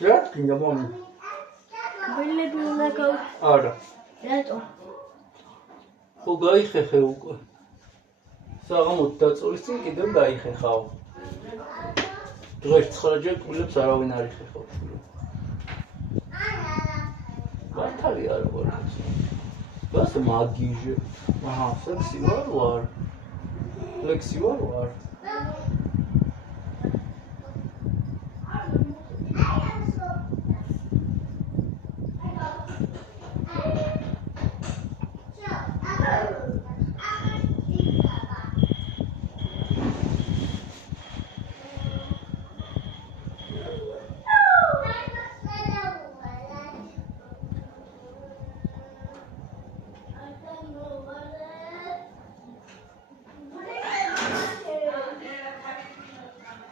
Rätkinga mamma. Ville du gå? Ara. Rätt om. Ხო გაიხეხე უკვე. საღამოთ დაწოვის წინ კიდევ გაიხეხავ. დღეს 9-ჯერ კულებს არავინ არ იხეხავ. მართალი არა ვარ. ვასე მაგიჟე. აჰა, სექსი ვარ. ლექსი ვარ.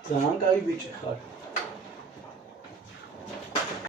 ძალიან კაი ბიჭი ხარ.